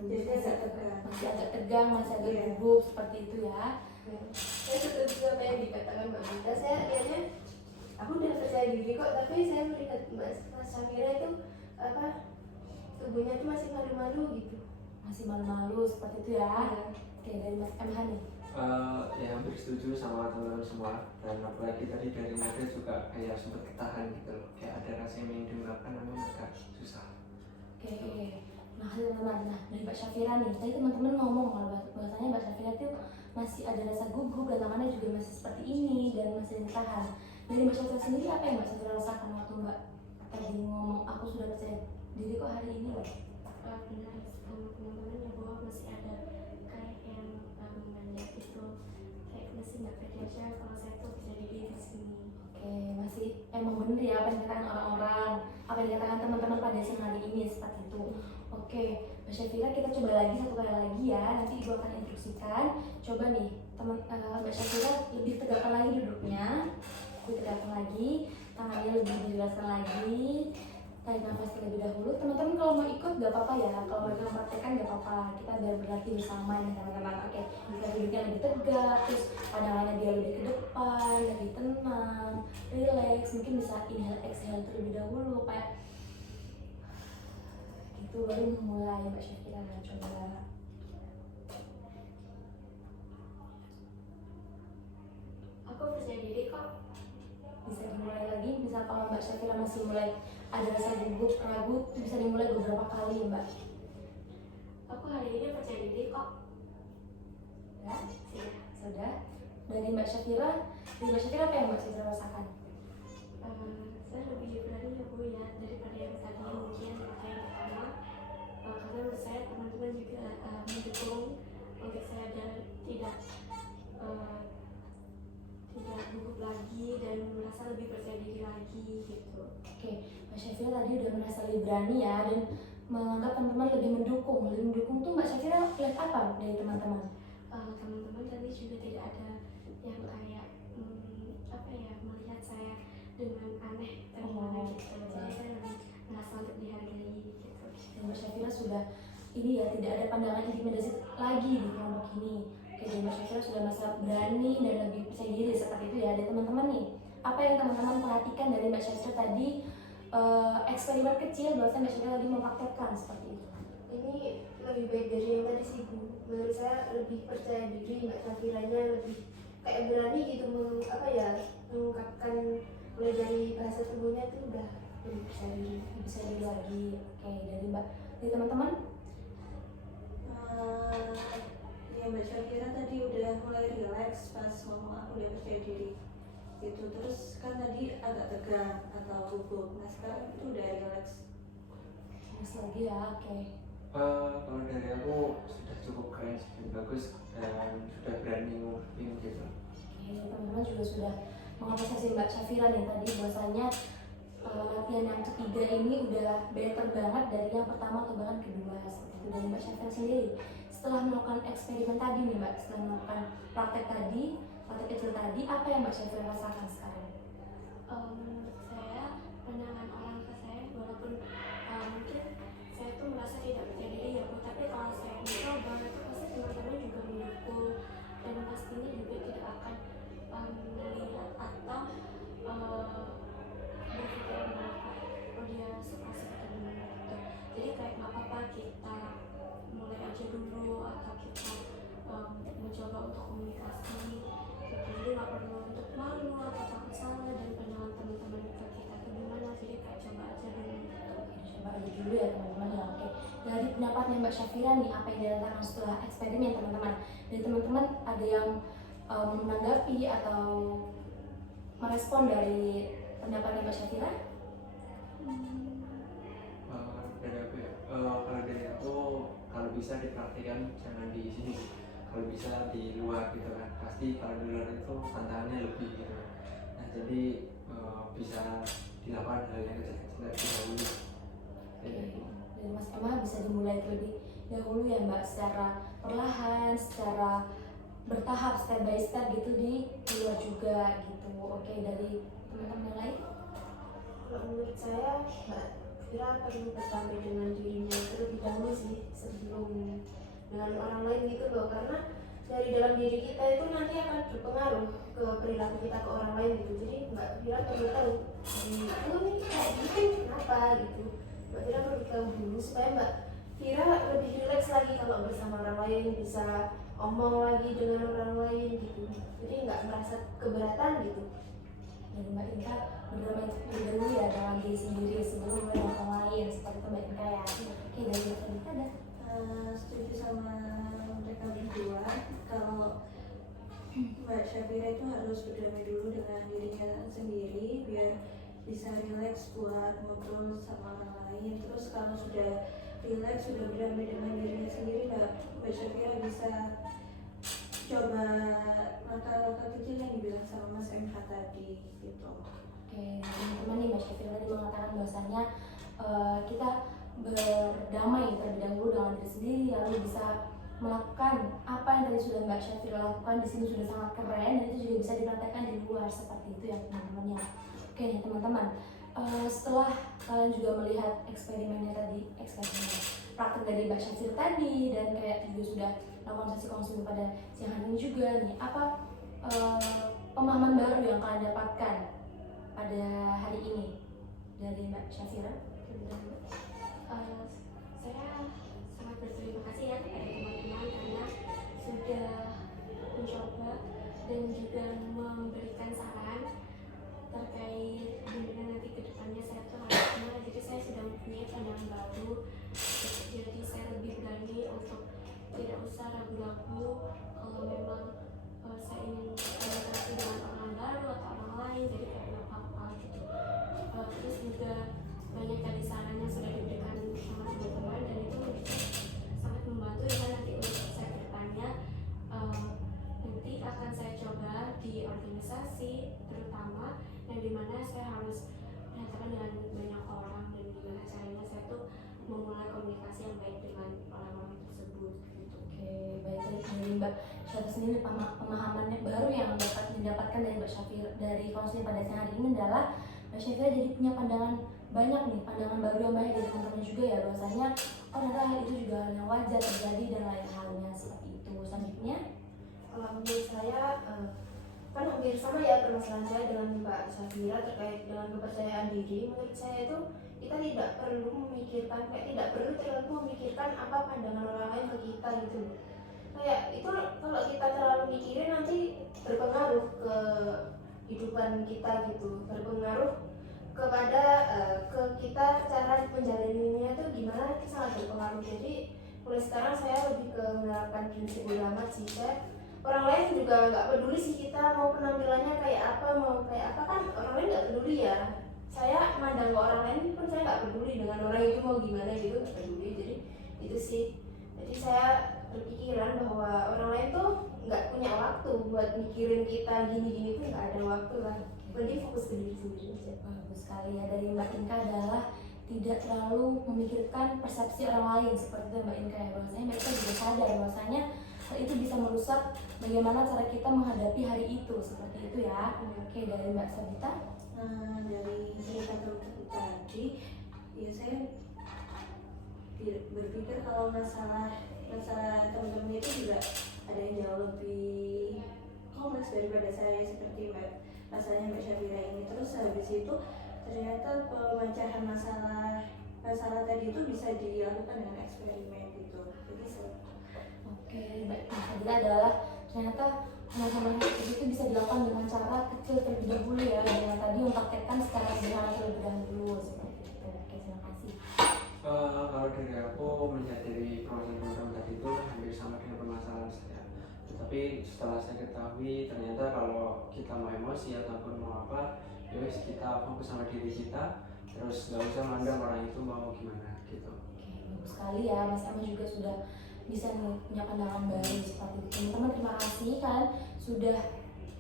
Jadi agak tegang. Masih agak tegang, masih agak Iya. gugup seperti itu ya. Saya setuju apa yang dikatakan Mbak Bita. Saya lihatnya aku udah percaya diri kok, tapi saya melihat Mbak Syafira itu apa, tubuhnya tuh masih malu-malu gitu. Masih malu-malu seperti itu ya. Oke, dari Mas MH nih. Ya hampir setuju sama teman-teman semua, dan apalagi tadi dari Nadia juga kayak sempat ketahan gitu loh, kayak ada rasa yang ingin diungkapkan namun agak susah. Oke. Nah teman-teman, nah dari Mbak Syafira nih, tadi teman-teman ngomong kalau bahwasanya Mbak Syafira itu masih ada rasa gugup dan tangannya juga masih seperti ini dan masih ditahan. Dari Mbak Syafira sendiri apa yang Mbak Syafira rasakan waktu Mbak tadi ngomong aku sudah percaya diri kok hari ini Mbak? Benar sama teman-teman ya bahwa masih ada kayak yang banyak itu, kayak masih nggak percaya kalau saya tuh percaya diri di sini. Oke, masih emang bener ya apa yang dikatakan orang-orang, apa yang dikatakan teman-teman pada siang hari ini seperti itu. Oke, Mbak Syafira kita coba lagi satu kali lagi ya, nanti Ibu akan instruksikan. Coba nih, Mbak Syafira lebih tegakkan lagi duduknya, lebih tegakkan lagi, tangannya lebih dijelaskan lagi, tarik nafas terlebih dahulu. Teman-teman kalau mau ikut gak apa-apa ya, kalau mau ikut mempraktekkan gak apa-apa, kita biar berlatih bersama nih teman-teman. Oke, bisa duduknya lebih tegak, terus pandangannya dia lebih ke depan, lebih tenang, relax, mungkin bisa inhale exhale terlebih dahulu kayak gitu, baru memulai Mbak Syafira. Coba Aku percaya diri kok. bisa dimulai lagi, misal kalau Mbak Syafira masih mulai ada rasa gugup, ragu, bisa dimulai beberapa kali ya Mbak. Aku hari ini percaya diri kok. Ya, sudah. Dari Mbak Syafira apa yang Mbak Syafira rasakan? Saya lebih berani ya Bu ya daripada yang tadi mungkin saya pertama, karena menurut saya teman-teman juga mendukung untuk saya dan tidak gugup lagi dan merasa lebih percaya diri lagi gitu. Oke, Mbak Syafira tadi udah merasa lebih berani ya dan menganggap teman-teman lebih mendukung tuh Mbak Syafira lihat apa dari teman-teman? Teman-teman tadi juga tidak ada yang kayak apa ya, melihat saya dengan aneh atau gimana gitu. Jadi saya lebih merasa untuk dihargai gitu. Dan Mbak Syafira sudah ini ya, tidak ada pandangan intimidasi lagi di kelompok ini. Oke, dan Mbak Syafira sudah merasa berani dan lebih percaya diri seperti itu ya. Dari teman-teman nih, apa yang teman-teman perhatikan dari Mbak Syafira tadi, eksperimen kecil bahwasanya Mbak Syafira tadi mempraktekkan seperti itu? Ini lebih baik dari yang tadi sih Bu. Menurut saya lebih percaya diri, Mbak Syafiranya lebih kayak berani gitu mengungkapkan mulai dari bahasa tubuhnya tuh udah lebih percaya diri. Bisa diri lagi. Oke, dari teman-teman? Ya Mbak Syafira tadi udah mulai relax pas ngomong aku udah percaya diri gitu. Terus kan tadi agak tegang atau gugup, nah sekarang itu udah relax. Mas lagi ya, oke. Kalau dari aku sudah cukup keren sih, dan bagus, dan sudah berani ngomongin gitu. Oke, teman-teman juga sudah mengapresiasi Mbak Syafira nih tadi bahwasanya latihan yang ketiga ini udah better banget dari yang pertama atau bahkan kedua seperti itu. Dari Mbak Syafira sendiri, setelah melakukan eksperimen tadi nih Mbak, setelah melakukan praktek kecil tadi, apa yang Mbak Syafira rasakan sekarang? Menurut saya pandangan orang ke saya, walaupun mungkin saya tuh merasa tidak percaya diri ya Bu, tapi kalau saya mencoba itu pasti teman-teman juga mendukung dan pastinya juga tidak akan melihat atau berpikir bahwa oh dia suka seperti ini gitu. Jadi kayak nggak apa-apa pendapatnya Mbak Syafira nih, apa yang dilakukan setelah eksperimen teman-teman. Dari teman-teman ada yang menanggapi atau merespon dari pendapatnya Mbak Syafira? Dari aku ya, kalau dari aku kalau bisa dipraktikkan jangan di sini, kalau bisa di luar gitu kan. Pasti kalau di luar itu tantangannya lebih gitu. Nah jadi bisa dilakukan hal yang kecil-kecil lebih dahulu. Dari Mas Emma bisa dimulai terlebih dahulu ya Mbak, secara perlahan, secara bertahap, step by step gitu di luar juga gitu. Oke, dari teman-teman yang lain? Kalau menurut saya Mbak Fira perlu berdamai dengan dirinya terlebih dahulu sih sebelum dengan orang lain gitu loh, karena dari dalam diri kita itu nanti akan berpengaruh ke perilaku kita ke orang lain gitu. Jadi Mbak Fira perlu tahu aku nih kayak gitu kenapa gitu. Mbak Fira perlu tahu dulu supaya Mbak Fira lebih rileks lagi kalau bersama orang lain, bisa omong lagi dengan orang lain gitu. Jadi nggak merasa keberatan gitu. Dari Mbak Inka berdamai terlebih dahulu ya dengan diri sendiri sebelum dengan orang lain, seperti itu Mbak Inka ya. Oke, dari Mbak Inka ada? Setuju sama mereka berdua kalau Mbak Syafira itu harus berdamai dulu dengan dirinya sendiri biar bisa rileks buat ngobrol sama orang lain. Terus kalau sudah rileks, sudah berdamai dengan dirinya sendiri, Mbak Syafira bisa coba langkah-langkah kecil yang dibilang sama Mas MH tadi gitu. Oke, teman-teman nih Mbak Syafira tadi mengatakan bahwasannya kita berdamai terlebih dahulu dengan diri sendiri, lalu bisa melakukan apa yang tadi sudah Mbak Syafira lakukan di sini sudah sangat keren, dan itu juga bisa dipraktekkan di luar seperti itu ya teman-teman ya. Oke nih teman-teman, setelah kalian juga melihat eksperimennya tadi, praktek dari Mbak Syafira tadi, dan kayak juga sudah lakukan sesi konseling pada siang hari ini juga nih, apa pemahaman baru yang kalian dapatkan pada hari ini dari Mbak Syafira? Saya sangat berterima kasih ya kepada teman-teman karena sudah mencoba dan juga memberikan saran terkait bagaimana nanti kedepannya saya tuh harus gimana. Jadi saya sudah mempunyai pandangan baru, jadi saya lebih berani untuk tidak usah ragu-ragu kalau memang saya ingin berinteraksi dengan orang baru atau orang lain, jadi kayak nggak apa-apa gitu. Terus juga banyak tadi saran yang sudah diberikan sama teman-teman dan itu sangat membantu ya nanti untuk saya kedepannya. Nanti akan saya coba di organisasi terutama yang dimana saya harus berhadapan dengan banyak orang dan gimana caranya saya tuh memulai komunikasi yang baik dengan orang-orang tersebut gitu. Oke, baik, dari Mbak Syafira sendiri pemahamannya baru yang mendapatkan dari Mbak Syafira dari konseling pada siang hari ini adalah Mbak Syafira jadi punya pandangan banyak nih, pandangan baru yang banyak dari teman-teman juga ya, bahwasanya ternyata hal itu juga hal yang wajar terjadi dan lain halnya seperti itu. Selanjutnya, Kalau menurut saya kan hampir sama ya permasalahan saya dengan Mbak Syafira terkait dengan kepercayaan diri. Menurut saya itu kita tidak perlu memikirkan, tidak perlu terlalu memikirkan apa pandangan orang lain ke kita gitu. Kayak itu kalau kita terlalu mikirin nanti berpengaruh ke kehidupan kita gitu, berpengaruh kepada ke kita cara menjalaninya itu gimana, itu sangat berpengaruh. Jadi mulai sekarang saya lebih ke menerapkan prinsip ulama sih. Saya orang lain juga nggak peduli sih kita mau penampilannya kayak apa, mau kayak apa, kan orang lain nggak peduli ya. Saya mandang ke orang lain pun saya nggak peduli dengan orang itu mau gimana gitu, nggak peduli. Jadi itu sih. Jadi saya berpikiran bahwa orang lain tuh nggak punya waktu buat mikirin kita gini-gini tuh, nggak ada waktu lah. Mending fokus ke diri sendiri aja. bagus sekali ya dari Mbak Inka adalah tidak terlalu memikirkan persepsi orang lain seperti itu Mbak Inka ya, bahwasanya Mbak Inka juga sadar bahwasanya hal itu bisa merusak bagaimana cara kita menghadapi hari itu seperti itu ya. Oke, dari Mbak Sabita. Dari cerita teman-teman tadi, ya saya berpikir kalau masalah teman-teman itu juga ada yang jauh lebih kompleks daripada saya, seperti masalahnya Mbak Syafira ini. Terus habis itu ternyata pemecahan masalah tadi itu bisa dilakukan dengan eksperimen gitu. Jadi Oke, Mbak Sabita adalah ternyata hal-hal seperti itu bisa dilakukan dengan cara kecil terlebih dahulu ya, dengan tadi mempraktekkan secara sederhana terlebih dahulu seperti itu. Oke, terima kasih. Kalau dari aku melihat dari proses teman-teman tadi itu hampir sama dengan permasalahan saya. Tetapi setelah saya ketahui ternyata kalau kita mau emosi ataupun mau apa, ya wis kita fokus sama diri kita, terus nggak usah mandang orang itu mau gimana gitu. Oke, bagus sekali ya, Mas Emma juga sudah bisa nih punya pandangan baru seperti itu. Teman-teman terima kasih kan sudah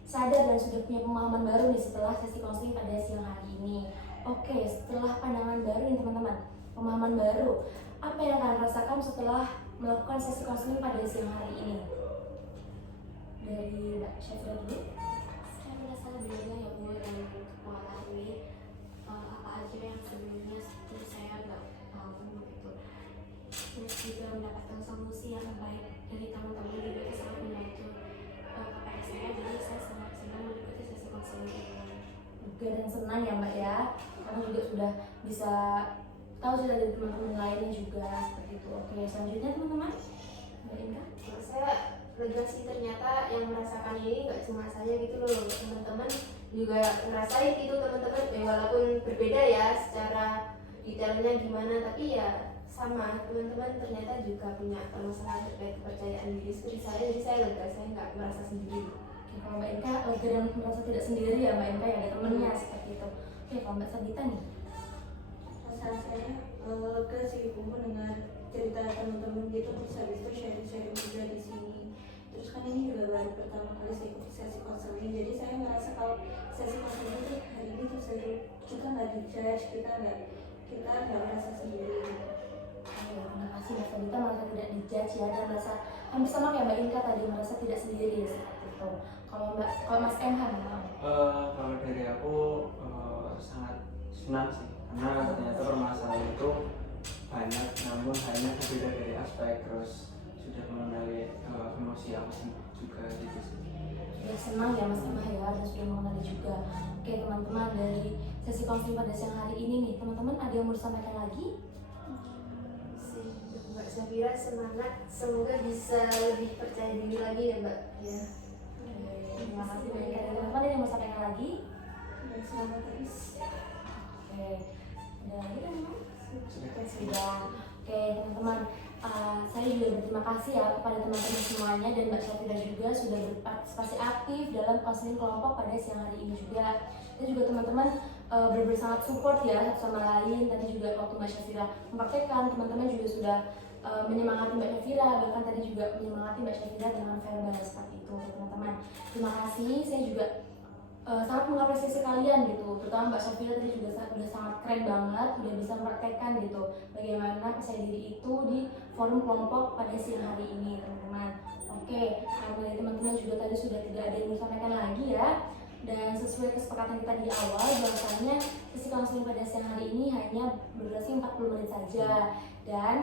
sadar dan sudah punya pemahaman baru nih setelah sesi konseling pada siang hari ini. Oke, setelah pandangan baru nih teman-teman, pemahaman baru, apa yang kalian rasakan setelah melakukan sesi konseling pada siang hari ini? Dari Mbak Syafira dulu. Saya merasa lebih lega ya Bu, dan mengetahui apa aja yang sebelumnya seperti saya nggak tahu gitu. Terus juga mendapatkan solusi yang baik dari teman-teman juga itu sangat membantu kepada saya. Jadi saya sangat senang mengikuti sesi konseling ini. Lega dan senang ya Mbak ya, karena juga sudah bisa tahu sudah dari teman-teman lainnya juga seperti itu. Oke, selanjutnya teman-teman, Mbak Inka. Saya lega sih, ternyata yang merasakan ini nggak cuma saya gitu loh, teman-teman juga ngerasain itu. Teman-teman walaupun berbeda ya secara detailnya gimana, tapi ya sama, teman-teman ternyata juga punya permasalahan terkait kepercayaan diri seperti saya. Jadi saya lega, saya nggak merasa sendiri. Oke, kalau Mbak Inka lega dan merasa tidak sendiri ya Mbak Inka ya, ada temennya seperti itu. Oke, kalau Mbak Sabita nih. Perasaan saya lega sih kumpul dengan cerita teman-teman gitu, terus habis itu sharing-sharing juga di sini. Terus kan ini juga baru pertama kali saya ikut sesi konseling, jadi saya merasa kalau sesi konseling itu hari ini tuh seru, kita nggak dijudge, kita nggak merasa sendiri gitu. Oke, terima kasih Mbak Sabita merasa tidak dijudge ya, dan merasa hampir sama kayak Mbak Inka tadi, merasa tidak sendiri ya, seperti itu. Kalau Mas MH memang. Kalau dari aku sangat senang sih, karena ternyata permasalahan itu banyak, namun hanya berbeda dari aspek, terus sudah mengenali emosi aku juga gitu sih. Sudah senang ya Mas Emma ya, dan sudah mengenali juga. Oke teman-teman, dari sesi konseling pada siang hari ini nih, teman-teman ada yang mau disampaikan lagi? Mbak Syafira semangat, semoga bisa lebih percaya diri lagi ya Mbak ya. Terima kasih banyak. Ada teman-teman ada yang mau sampaikan lagi? Dan semangat terus. Oke, ada lagi teman-teman? Oke, sudah. Oke teman-teman, saya juga berterima kasih ya kepada teman-teman semuanya dan Mbak Syafira juga sudah berpartisipasi aktif dalam konseling kelompok pada siang hari ini juga. Dan juga teman-teman benar-benar sangat support ya satu sama lain. Tadi juga waktu Mbak Syafira mempraktekkan, teman-teman juga sudah menyemangati Mbak Syafira, bahkan tadi juga menyemangati Mbak Syafira dengan verbal seperti itu teman-teman. Terima kasih, saya juga sangat mengapresiasi kalian gitu, terutama Mbak Syafira tadi juga udah sangat keren banget, udah bisa mempraktekkan gitu bagaimana percaya diri itu di forum kelompok pada siang hari ini teman-teman. Oke, karena dari teman-teman juga tadi sudah tidak ada yang disampaikan lagi ya, dan sesuai kesepakatan kita di awal bahwasanya sesi konseling pada siang hari ini hanya berdurasi 40 menit saja. Dan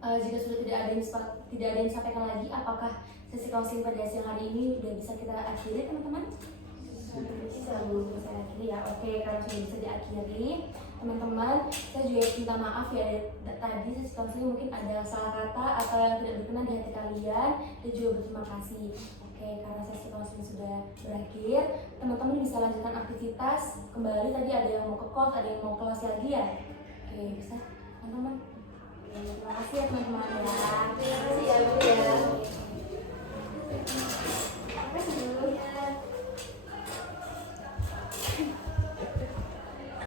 jika sudah tidak ada yang disampaikan lagi, apakah sesi konseling pada siang hari ini sudah bisa kita akhiri teman-teman? Bisa akhiri ya. Oke, kalau sudah bisa diakhiri teman-teman, saya juga minta maaf ya, tadi sesi konseling mungkin ada salah kata atau yang tidak berkenan di hati kalian, dan juga berterima kasih. Oke, karena sesi konseling sudah berakhir, teman-teman bisa lanjutkan aktivitas kembali. Tadi ada yang mau ke kos, ada yang mau kelas lagi ya. Oke, bisa teman-teman. Terima kasih ya teman-teman ya.